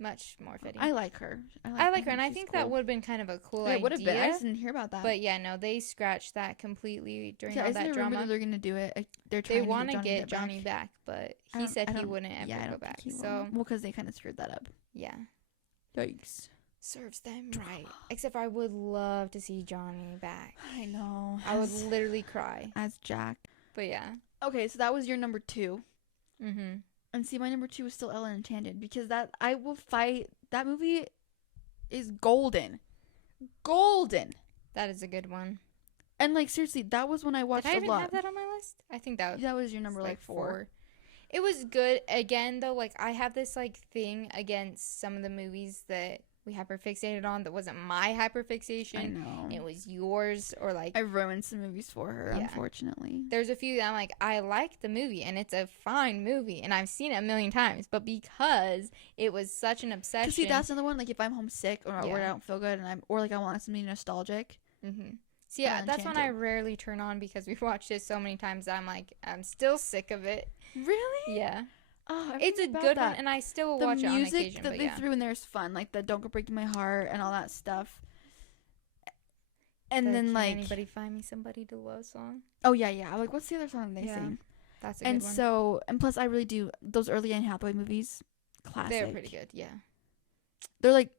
Much more fitting. I like her. I like her, and I think that would have been kind of a cool idea. It would have been. I just didn't hear about that. But yeah, no, they scratched that completely during all that drama. They're going to do it. They want to get Johnny back, but he said he wouldn't ever go back. So because they kind of screwed that up. Yeah. Yikes. Serves them right. Except I would love to see Johnny back. I know. I would literally cry as Jack. But yeah. Okay, so that was your number 2. Mm-hmm. And see, my number 2 is still Ella Enchanted because that movie is golden. Golden. That is a good one. And like seriously, that was when I watched a lot. Did I even have that on my list? I think that was your number like 4. It was good. Again, though, like I have this like thing against some of the movies that we hyperfixated on that wasn't my hyperfixation. I know. It was yours or like I ruined some movies for her, unfortunately. There's a few that I'm like, I like the movie and it's a fine movie and I've seen it a million times, but because it was such an obsession. See, that's another one. Like if I'm homesick or I don't feel good and I want something nostalgic. Mm-hmm. So yeah, that's one I rarely turn on because we've watched it so many times. I'm like, I'm still sick of it. Really? Yeah. Oh, it's a good one, and I still will watch it on occasion. The music that they threw in there is fun, like the "Don't Go Breaking My Heart" and all that stuff. And then like, anybody find me somebody to love song? Oh yeah. I'm like, what's the other song they sing? That's a good one. So, and plus, I really do those early Anne Hathaway movies. classic. They're pretty good, yeah. They're like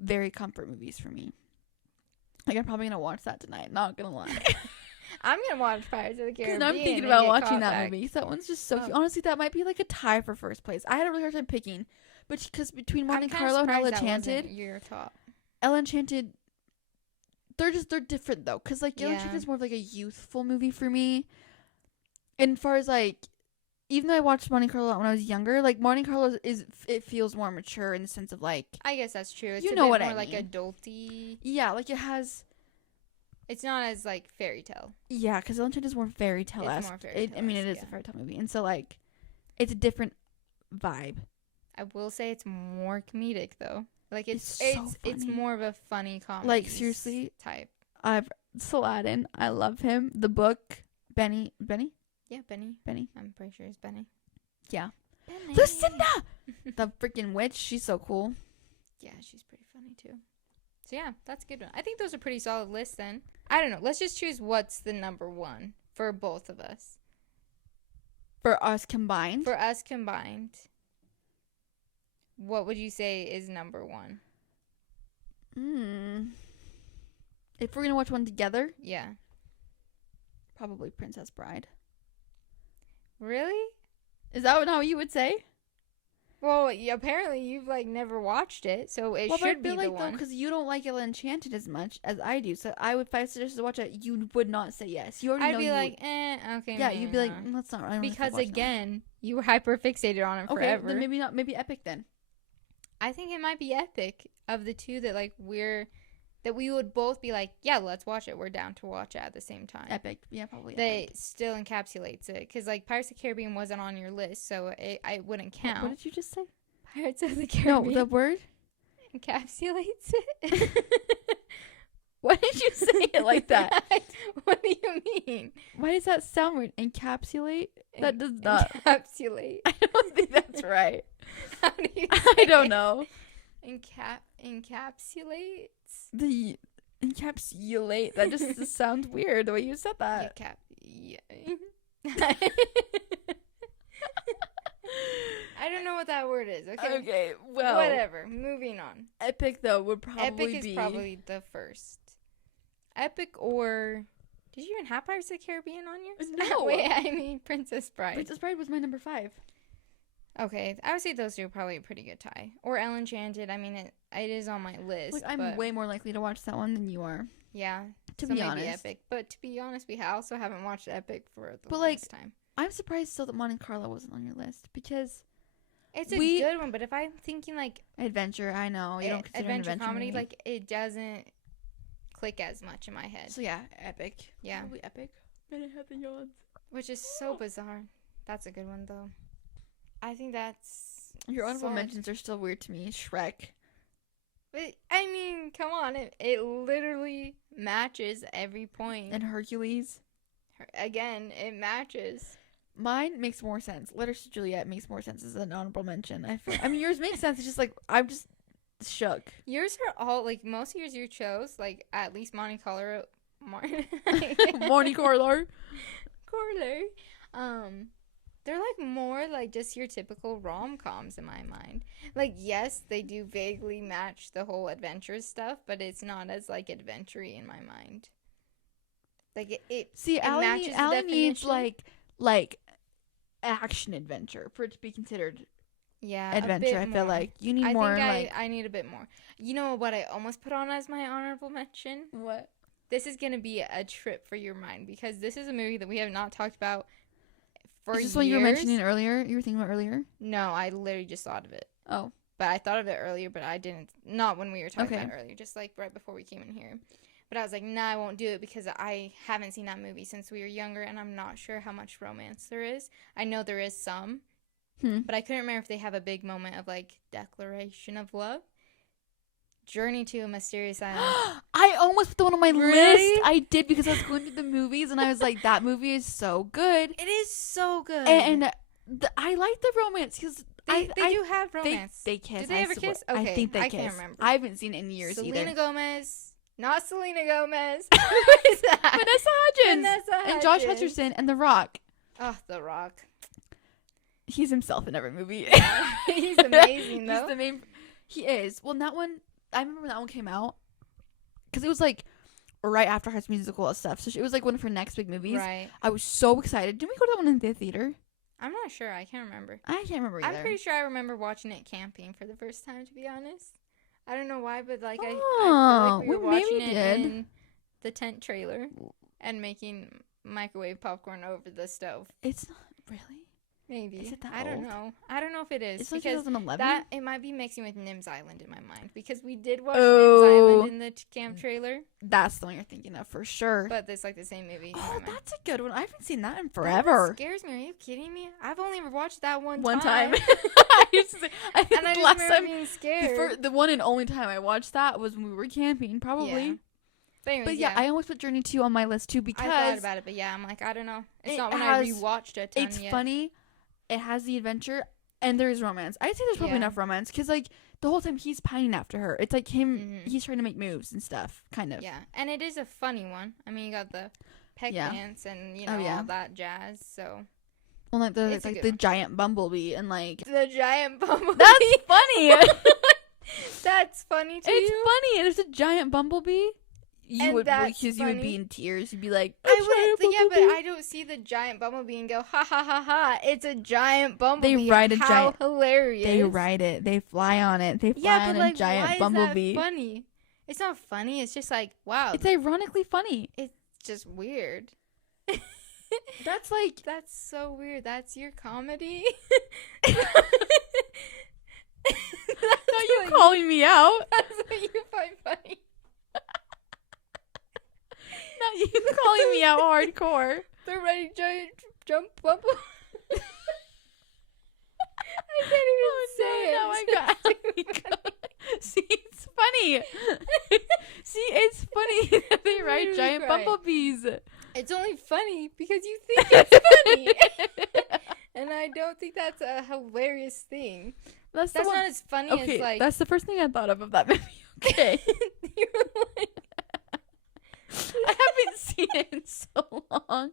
very comfort movies for me. Like I'm probably gonna watch that tonight. Not gonna lie. I'm gonna watch Pirates of the Caribbean. I'm thinking about watching that movie. That one's just so cute. Honestly, that might be like a tie for first place. I had a really hard time picking, but because between Monte Carlo and Ella Enchanted, your top. Ella Enchanted, they're different though. Cause like Ella Enchanted is more of like a youthful movie for me. And as far as like, even though I watched Monte Carlo when I was younger, like Monte Carlo it feels more mature in the sense of like. I guess that's true. It's you a know bit what more I like mean. adulty. Yeah, like it has. It's not as like fairy tale. Yeah, because Ella Enchanted is more fairy tale esque. I mean, it is a fairy tale movie, and so like, it's a different vibe. I will say it's more comedic though. Like it's more of a funny comedy. Like seriously, type. Aladdin. I love him. The book, Benny. Yeah, Benny. I'm pretty sure it's Benny. Yeah. Benny. Lucinda, the freaking witch. She's so cool. Yeah, she's pretty funny too. So yeah, that's a good one. I think those are pretty solid lists then. I don't know. Let's just choose what's the number one for both of us. For us combined? For us combined. What would you say is number one? If we're going to watch one together? Yeah. Probably Princess Bride. Really? Is that not what you would say? Well, apparently you've like never watched it, so it should be the one. Because you don't like Ella Enchanted as much as I do, so I would, if I suggested to watch it, you would not say yes. You already know. I'd be like, okay. Yeah, you'd be like, let's not. I because again, you were hyper fixated on it forever. Then maybe not. Maybe Epic then. I think it might be Epic of the two that like that we would both be like, yeah, let's watch it. We're down to watch it at the same time. Epic, yeah, probably. That still encapsulates it because like Pirates of the Caribbean wasn't on your list, so I wouldn't count. What did you just say? Pirates of the Caribbean. No, the word encapsulates it. Why did you say it like that? What do you mean? Why does that sound weird? Encapsulate? That does not encapsulate. I don't think that's right. How do you? I don't know. Encapsulates. The encapsulate. That just sounds weird the way you said that. I don't know what that word is. Okay, well, whatever. Moving on. Epic though would probably Epic is probably the first. Epic or did you even have Pirates of the Caribbean on yours? No. Wait, I mean Princess Bride. Princess Bride was my number 5. Okay, I would say those two are probably a pretty good tie. Or Ella Enchanted. I mean, it is on my list. Like, I'm way more likely to watch that one than you are. Yeah, to be honest. Epic, but to be honest, we also haven't watched Epic for the longest time. I'm surprised still that Monte Carlo wasn't on your list because it's a good one. But if I'm thinking like adventure, I know you don't consider adventure comedy, movie. like it doesn't click as much in my head. So yeah, Epic. Yeah, probably Epic. And I have the yawns. Which is so bizarre. That's a good one though. I think that's your honorable mentions are still weird to me. Shrek. But I mean, come on, it literally matches every point. And Hercules. Again, it matches. Mine makes more sense. Letters to Juliet makes more sense as an honorable mention. I mean, yours makes sense. It's just like I'm just shook. Yours are all like most of yours you chose like at least Monte Carlo. Monte Carlo. They're like more like just your typical rom-coms in my mind. Like yes, they do vaguely match the whole adventure stuff, but it's not as like adventure-y in my mind. Like it Aly needs like action adventure for it to be considered adventure. I feel like you need more. I need a bit more. You know what I almost put on as my honorable mention? What? This is gonna be a trip for your mind because this is a movie that we have not talked about for years. Is this what you were mentioning earlier? You were thinking about earlier? No, I literally just thought of it. Oh. But I thought of it earlier, but I didn't. Not when we were talking about it earlier. Just like right before we came in here. But I was like, nah, I won't do it because I haven't seen that movie since we were younger, and I'm not sure how much romance there is. I know there is some, but I couldn't remember if they have a big moment of, like, declaration of love. Journey to a Mysterious Island. I almost put the one on my list. I did because I was going through the movies, and I was like, that movie is so good. It is so good. And I like the romance because... They do have romance. They kiss. Do they ever kiss? Okay, I think they kiss. Can't remember. I haven't seen it in years either. Selena Gomez. Not Selena Gomez. Who is that? Vanessa Hudgens. And Josh Hutcherson and The Rock. Oh, The Rock. he's himself in every movie. Yeah. He's amazing, though. He's the main. He is. Well, that one, I remember when that one came out, because it was like right after High School Musical and stuff. So it was like one of her next big movies. Right. I was so excited. Didn't we go to that one in the theater? I'm not sure. I can't remember. I can't remember either. I'm pretty sure I remember watching it camping for the first time, to be honest. I don't know why, but like I feel like we were watching it in the tent trailer and making microwave popcorn over the stove. It's not really. Maybe. Is it that I don't old? know. I don't know if it is. It's like because 2011? that it might be mixing with Nim's Island in my mind, because we did watch Nim's Island in the camp trailer. That's the one you're thinking of for sure. But it's like the same movie. Oh, that's a good one. I haven't seen that in forever. That scares me. Are you kidding me? I've only ever watched that one time. I just last time being scared. The one and only time I watched that was when we were camping, probably. Yeah. But, anyways, yeah, I almost put Journey 2 on my list too, because I thought about it, but yeah, I'm like, I don't know. It's not when I rewatched it. It's funny. It has the adventure, and there's romance. I'd say there's probably enough romance, because, like, the whole time he's pining after her. It's like him, he's trying to make moves and stuff, kind of. Yeah, and it is a funny one. I mean, you got the peg dance and, you know, all that jazz, so. Well, like, the giant bumblebee, and, like. The giant bumblebee. That's funny! That's funny, too. It's funny, and there's a giant bumblebee. You would be in tears. You'd be like, but I don't see the giant bumblebee and go, ha ha ha ha. It's a giant bumblebee. They ride a giant. Hilarious. They ride it. They fly on it. They fly on a giant bumblebee. That funny? It's not funny. It's just like, wow. It's ironically funny. It's just weird. That's so weird. That's your comedy. Are you calling me out? That's what you find funny. Not you calling me out hardcore. They're ready giant jump bumble. I can't even say it. No, I got See, it's funny. See, it's funny that they ride giant bumblebees. It's only funny because you think it's funny. And I don't think that's a hilarious thing. That's not as funny as, like... That's the first thing I thought of that movie. Okay. I haven't seen it in so long.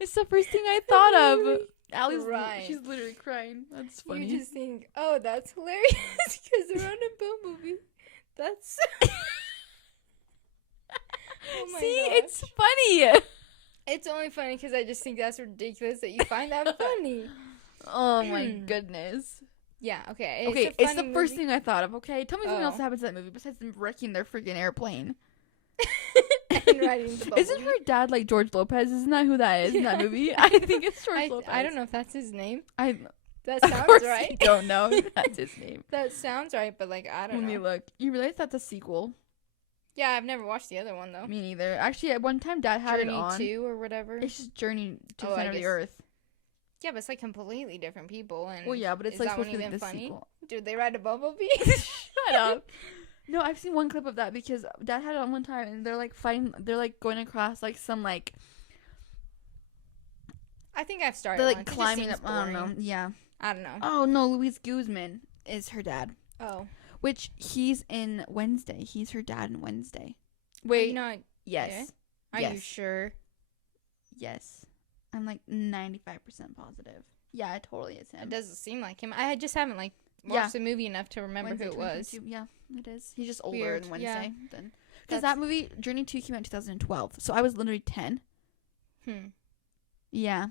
It's the first thing I thought of. Aly's she's literally crying. That's funny. You just think, oh, that's hilarious because they're on a bumblebee. That's... Oh my gosh. It's funny. It's only funny because I just think that's ridiculous that you find that funny. Oh my goodness. Yeah, okay. It's the first thing I thought of, okay? Tell me something else that happens in that movie besides them wrecking their freaking airplane. And riding the bumblebee. Isn't her dad like George Lopez? Isn't that who that is in that movie? I think it's George Lopez. I don't know if that's his name. That sounds right. Of course I don't know if that's his name. That sounds right, but like, I don't know. Let me look. You realize that's a sequel? Yeah, I've never watched the other one, though. Me neither. Actually, at one time, Dad had it on. Journey 2 or whatever. It's just Journey to the Center of the Earth. Yeah, but it's like completely different people. And well, yeah, but it's like supposed to be the sequel. Dude, they ride a bumblebee? Shut up. No, I've seen one clip of that because Dad had it on one time, and they're like fighting. They're like going across like some like. I think I've started. They're like climbing up. I don't know. Yeah. I don't know. Oh no, Luis Guzman is her dad. Oh. Which he's in Wednesday. He's her dad in Wednesday. Wait. Not. Yes. Are you sure? Yes. I'm like 95% positive. Yeah, it totally is him. It doesn't seem like him. I just haven't like watched the movie enough to remember Wednesday, who it was. Yeah, it is. He's just older than Wednesday. Yeah. Because that movie, Journey 2, came out in 2012. So I was literally 10. Yeah.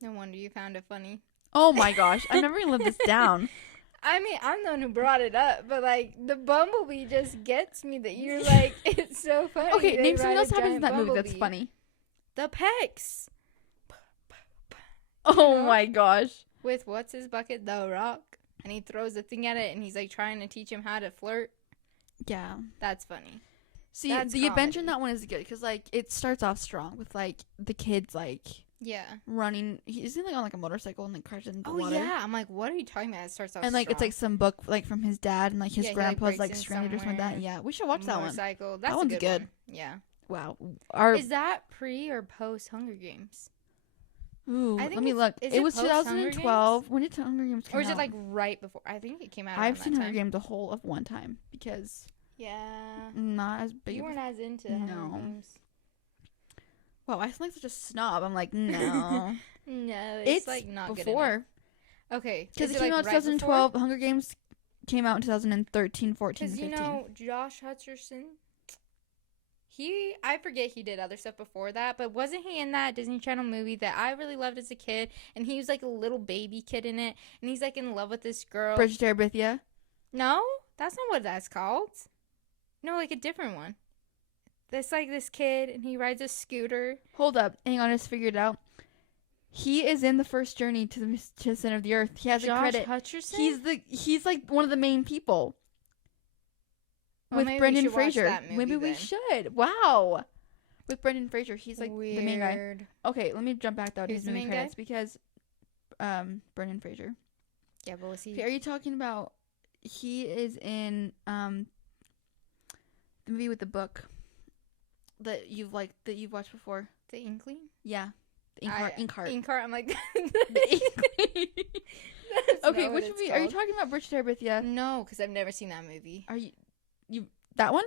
No wonder you found it funny. Oh my gosh. I never even lived this down. I mean, I'm the one who brought it up, but like the bumblebee just gets me that you're like, it's so funny. Okay, name something else happens in that movie that's funny. The pecs. Oh my gosh. With what's his bucket? The Rock. And he throws the thing at it and he's like trying to teach him how to flirt. Yeah. That's funny. See, the adventure in that one is good because like it starts off strong with like the kids like running. He's like on like a motorcycle and like crashes into water. Oh yeah, I'm like, what are you talking about? It starts off and like strong. It's like some book like from his dad and like his grandpa's like stranded or something like that. Yeah, we should watch that one. Motorcycle. That one's good. One. Yeah. Wow. Is that pre or post Hunger Games? Ooh, let me look. It was 2012. When did Hunger Games come out? Or is it like right before? I think it came out. I've seen Hunger Games the whole of one time because not as big. You weren't as into Hunger Games. Wow, I sound like such a snob. I'm like, no. No, it's like not before. Good Okay. Because it came out in 2012. Hunger Games came out in 2013, 14, 15. Because, you know, Josh Hutcherson, I forget he did other stuff before that, but wasn't he in that Disney Channel movie that I really loved as a kid? And he was like a little baby kid in it, and he's like in love with this girl. Bridge to Terabithia? No, that's not what that's called. No, like a different one. That's like this kid, and he rides a scooter. Hold up. Hang on, I just figured it out. He is in the first journey to the center of the earth. He has a credit. Hutcherson? He's like one of the main people. Well, with Brendan Fraser. Maybe we should. Wow. With Brendan Fraser, he's like the main guy. Okay, let me jump back though to his movie credits because Brendan Fraser. Yeah, but was he? Okay, are you talking about? He is in the movie with the book that you've watched before. The Inkling? Yeah. Inkheart. Inkheart. I'm like okay, which movie are you talking about? Bridge to Terabithia? No, because I've never seen that movie. Are you that one?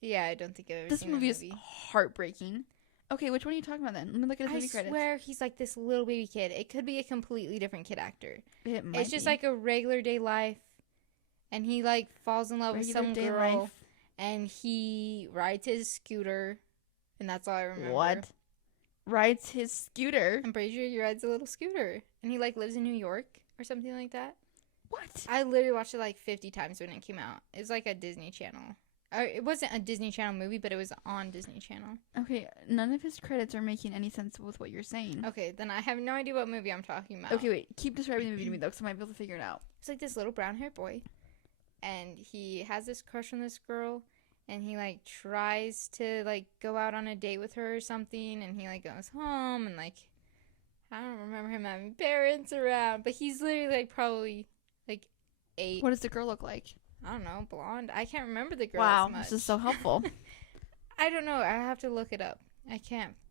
Yeah, I don't think I've ever seen that movie. This movie is heartbreaking. Okay, which one are you talking about then? Let me look at his movie credits. I swear he's like this little baby kid. It could be a completely different kid actor. It's just like a regular day life, and he like falls in love with some girl, and he rides his scooter, and that's all I remember. What? Rides his scooter? I'm pretty sure he rides a little scooter, and he like lives in New York or something like that. What? I literally watched it like 50 times when it came out. It's like a Disney Channel. It wasn't a Disney Channel movie, but it was on Disney Channel. Okay, none of his credits are making any sense with what you're saying. Okay, then I have no idea what movie I'm talking about. Okay, wait. Keep describing the movie to me, though, because I might be able to figure it out. It's like this little brown-haired boy, and he has this crush on this girl, and he, like, tries to, like, go out on a date with her or something, and he, like, goes home, and, like, I don't remember him having parents around, but he's literally, like, probably, like, 8. What does the girl look like? I don't know, blonde. I can't remember the girl as much. Wow, this is so helpful. I don't know. I have to look it up.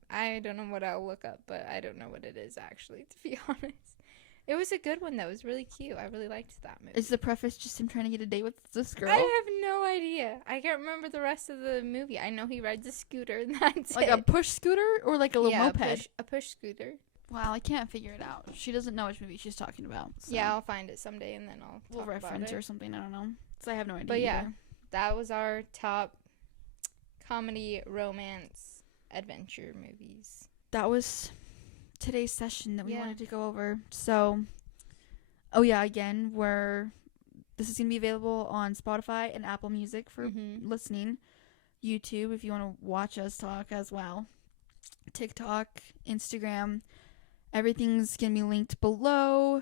I don't know what I'll look up, but I don't know what it is, actually, to be honest. It was a good one, though. It was really cute. I really liked that movie. Is the preface just him trying to get a date with this girl? I have no idea. I can't remember the rest of the movie. I know he rides a scooter, and that's like a push scooter or like a little moped? A push scooter. Wow, I can't figure it out. She doesn't know which movie she's talking about. So. Yeah, I'll find it someday, and then we'll reference or something. I don't know. So I have no idea. But yeah, that was our top comedy, romance, adventure movies. That was today's session that we wanted to go over. So, again, this is going to be available on Spotify and Apple Music for listening. YouTube, if you want to watch us talk as well. TikTok, Instagram, everything's going to be linked below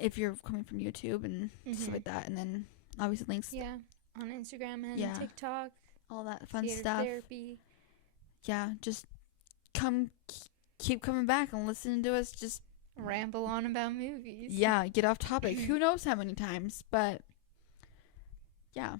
if you're coming from YouTube and stuff like that. And then obviously links. Yeah, on Instagram and TikTok. All that fun theater stuff. Therapy. Yeah, just keep coming back and listen to us just ramble on about movies. Yeah, get off topic. Who knows how many times, but yeah.